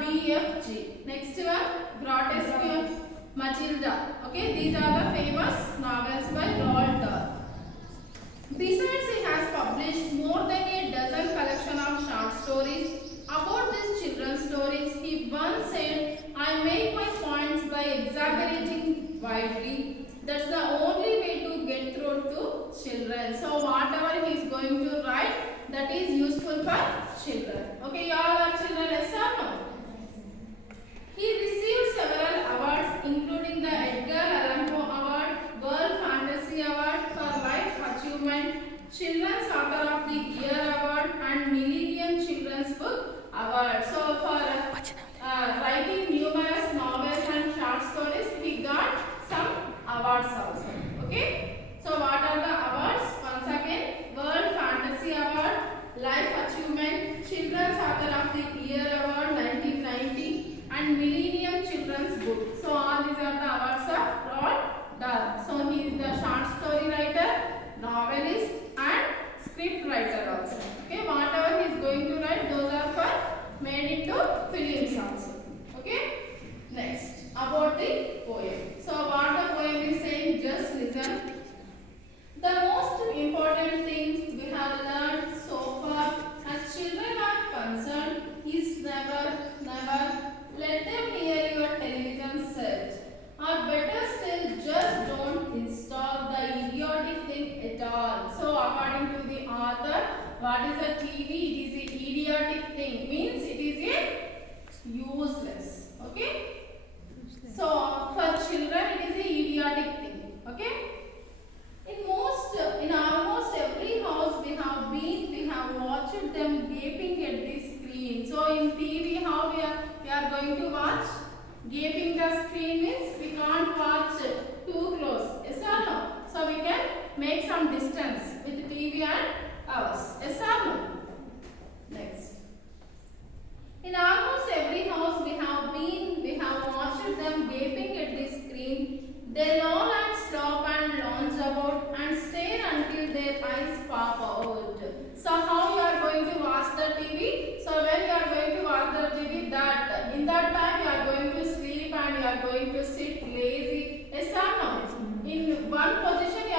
BFG. Next one, Grotesque of Matilda. Okay, these are the famous novels by Roald Dahl. Besides, he has published more than a dozen collection of short stories. About these children's stories, he once said, I make my points by exaggerating widely. That's the only way to get through to children. So whatever he is going to write, that is useful for children. Okay, you all are children, yes or no? He received several awards including the Edgar Allan Poe Award, World Fantasy Award for Life Achievement, Children's Author of the Year Award and Millennium Children's Book Award. So for writing numerous novels and short stories, he got some awards also. Okay. So what are the awards? Once again, World Fantasy Award, Life Achievement, Children's Author of the Year Award 1990 and Millennium Children's Book. So all these are the awards of Roald Dahl. So he is the short story writer, novelist and script writer also. Okay, whatever he is going to write, those are for made into films also. Okay. Next, about the poem. So what the poem is saying, just listen. The most important thing we have learned so far as children are concerned is never let them hear your television set. Or better still, just don't install the idiotic thing at all. So according to the author, what is a TV? It is an idiotic thing. Means it is a useless. Okay? So for children it is an idiotic thing. Okay? In almost every house we have watched them gaping at the screen. So in TV, how we are going to watch? Gaping the screen means we can't watch too close. Yes or no? So we can make some distance with TV and ours. Yes or no? Next. In almost every house we have watched them gaping at the screen. They loll and stop and lounge about and stare until their eyes pop out. So how you are going to watch the TV? So when you are going to watch the TV, in that time you are going to sleep and you are going to sit lazy. Yes or no? In one position you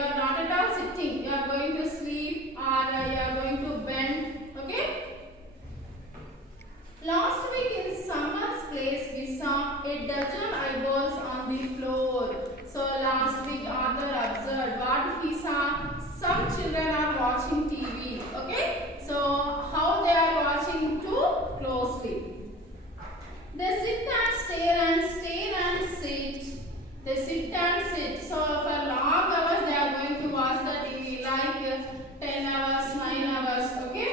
are not at all sitting. You are going to sleep or you are going to bend. Okay? Last week in someone's place, we saw a dozen eyeballs on the floor. So last week author observed what he saw. Some children are watching TV. Okay? So how they are watching too closely. They sit and stare and sit. They sit and sit. So for long hours they are going to watch the TV like 10 hours, 9 hours. Okay?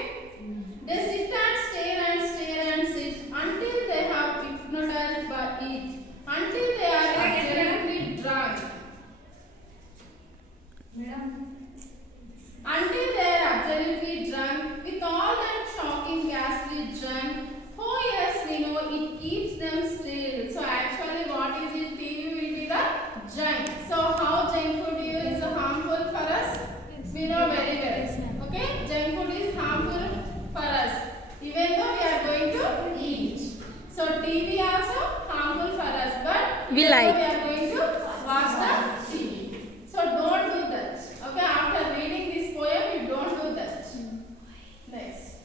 They sit and stare and sit until they have hypnotized by it, until they are absolutely drunk. Until they are absolutely drunk with all that shocking ghastly junk. Oh yes, we know it keeps them still. So actually what is it? TV will be the junk. So how junk food is harmful for us? We know very well. Okay? Junk food is harmful for us, even though we are going to eat. So TV also harmful for us, but we are going to watch the TV. So don't do that. Okay, after reading this poem, you don't do that. Next.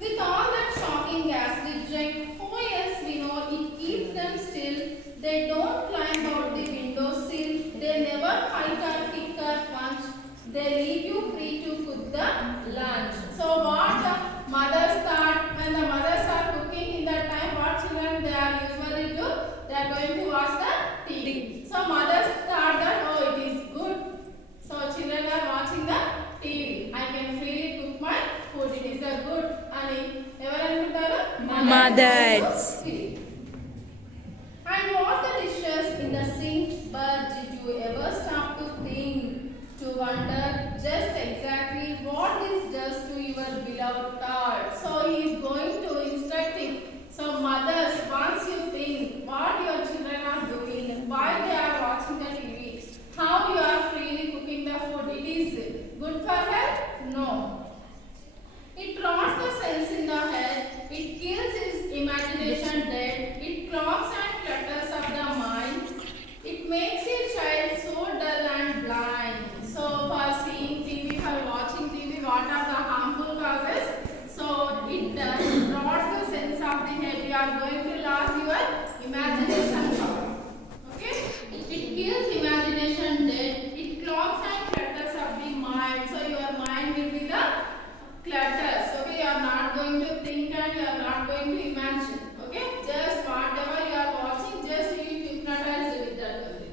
With all that shocking ghastly junk, oh yes, we know it keeps them still. They don't climb out the windowsill. They never fight or kick or punch. They leave you free to cook the lunch. So what the mothers thought when the mothers are cooking in that time, what children they are usually do? They are going to watch the TV. So mothers thought that oh it is good. So children are watching the TV. I can freely cook my food. It is a good. And Mothers. And what the dishes in the sink, but did you ever stop to think, to wonder just exactly what this does to your beloved child? So he is going to instructing. So mothers, once you think what your children are doing, why they are watching the TV, how you are freely cooking the food, it is good for health? No. It rots the cells in the head, it imagination power. Okay? It kills imagination dead. It clogs and clutters up the mind. So your mind will be the clutters. Okay? You are not going to think and you are not going to imagine. Okay? Just whatever you are watching, just you hypnotize with that only.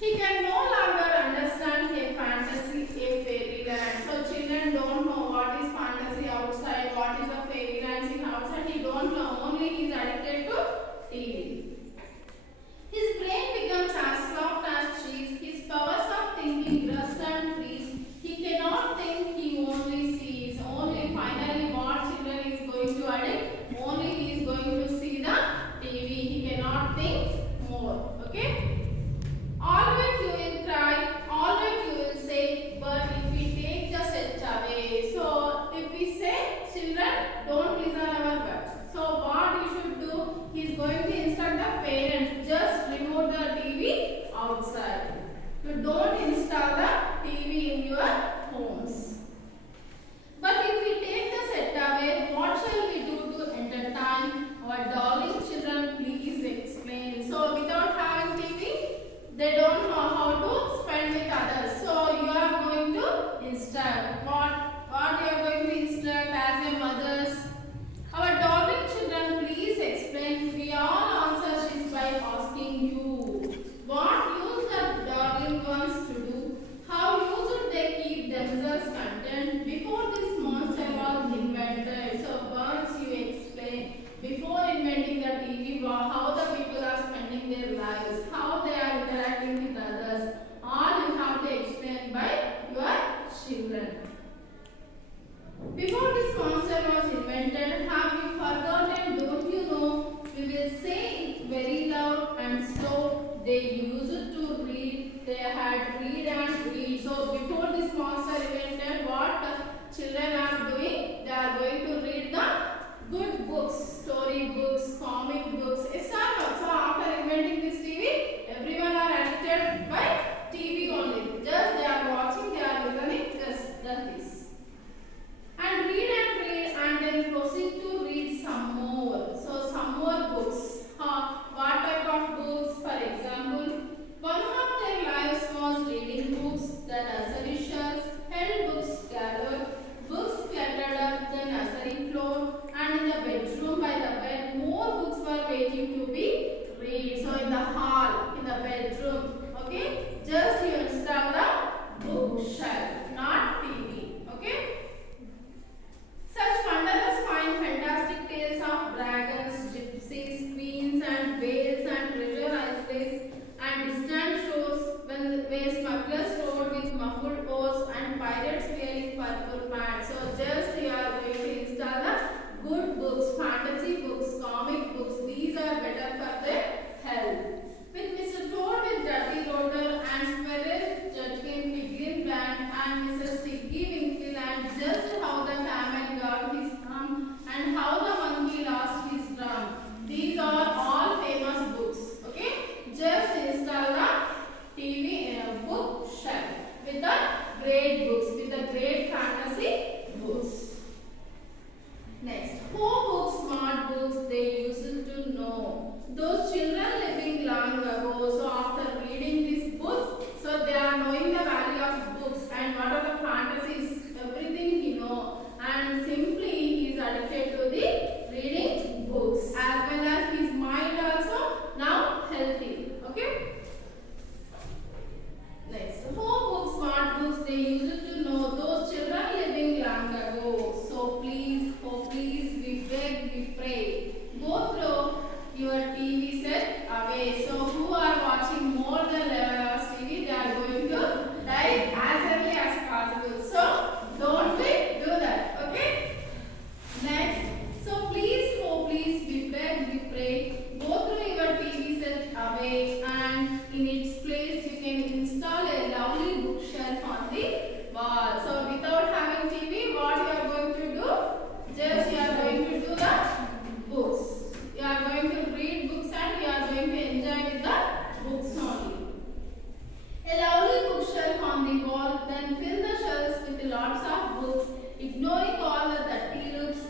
He can no longer understand a fantasy, a fairy land. So children don't know what is fantasy outside, what is the fairy lands in outside. He don't know. Only he is addicted to TV. His brain becomes as soft as cheese. His powers of thinking rust and freeze. He cannot think. He only sees. Only finally what children is going to addict. Only he is going to see the TV. He cannot think more. Okay. Always you will cry, always you will say, but if we take the set away. So if we say, children, don't listen our words. So what you should do, he is going to instruct the parents, just remove the TV outside. You don't install the TV in your homes. But if we take the set away, what shall we do to entertain our darling children? Please explain. So without having TV, they don't know how to spend with others. So you are going to instruct. What you are going to instruct as a mothers? Our darling children, please explain. We all answer this by asking you. What use the darling ones to do? How used they keep themselves content before this monster was invented? So once you explain, before inventing the TV, how the people are spending their lives, how they are interacting with others, all you have to explain by your children. Before this monster was invented, have you forgotten? Don't you know? We will say it very loud and slow. They used to read. They had read and read. So before this monster invented, what children are doing? They are going to read the good books, story books, comic books, etc. So after inventing this TV, everyone are addicted by TV only. Just they are watching, they are listening, just this. And read and then proceed to read some more. So some more books. What type of books? For example, one of their lives was reading books, the nursery shelves, held books gathered, books cluttered up the nursery floor, and in the bedroom by the bed, more books were waiting to be read. So in the hall, in the bedroom, okay, just you install the bookshelf, not TV, okay. Such wondrous find fantastic tales of dragons, gypsies, queens and whales and treasure islands and distant shores where smugglers rode with muffled oars and pirates wearing purple pants. So just you are going to install the good books, fantasy books, comic books. These are better for their health. With Mr. Toad with Dirty Rotor and Squirrel, Judgment Piglin Band and Mrs. Tiggy Winkle and just how the camel got his thumb and how the monkey lost his drum. These are all famous books. Okay? Just install the TV bookshelf with the great books, with the great fantasy books. Next, home books, smart books, they used to know. Those children living long ago, so after reading these books, so they are knowing the value of books and what are the fantasies, everything he know. And simply he is addicted to the reading books as well as his mind also now healthy. Okay? Next, home books, smart books, they used to know. Those children living long ago. So please, oh please, we beg, we pray, go through your TV set away. So who are watching more than 11 hours TV, they are going to die as early as possible. So don't we do that, okay? Next, so please, oh please, we beg, we pray, go through your TV set away and in its place you can install a lovely bookshelf on the wall. So without having TV, what you are going to do? Just you are going to do the books. You are going to read books and you are going to enjoy with the books only. A lovely bookshelf on the wall, then fill the shelves with lots of books, ignoring all the dirty loops,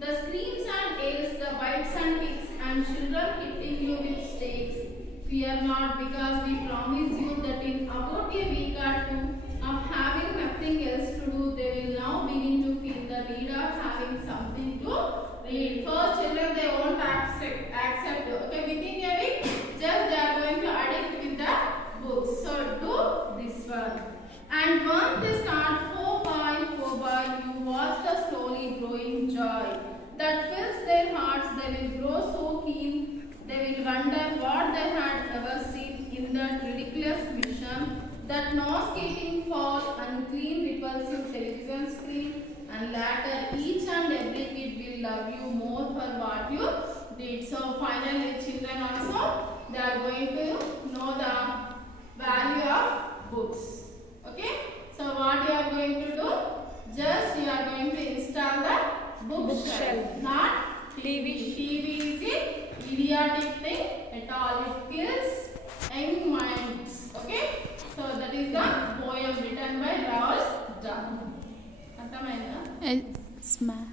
the screams and ails, the bites and kicks, and children hitting you with stakes. Fear not, because we promise you that in about a week or two of having nothing else to do, they will now begin to feel the need of having something to read. First, children, they won't accept. Okay, within a week, just they are going to addict with the books. So do this one. And once they start, oh boy, you watch the slowly growing joy that fills their hearts. They will grow so keen, they will wonder what they had ever seen in that ridiculous mission, that no skating fall, unclean, repulsive television screen, and later each and every kid will love you more for what you did. So finally, children also, they are going to know the value of books. Okay, so what you are going to do? Just you are going to install the bookshelf, not TV. TV is a idiotic thing at all. It kills young minds. Okay, so that is the poem written by Ralph Dahl. అర్థమైందా? Yes, ma'am.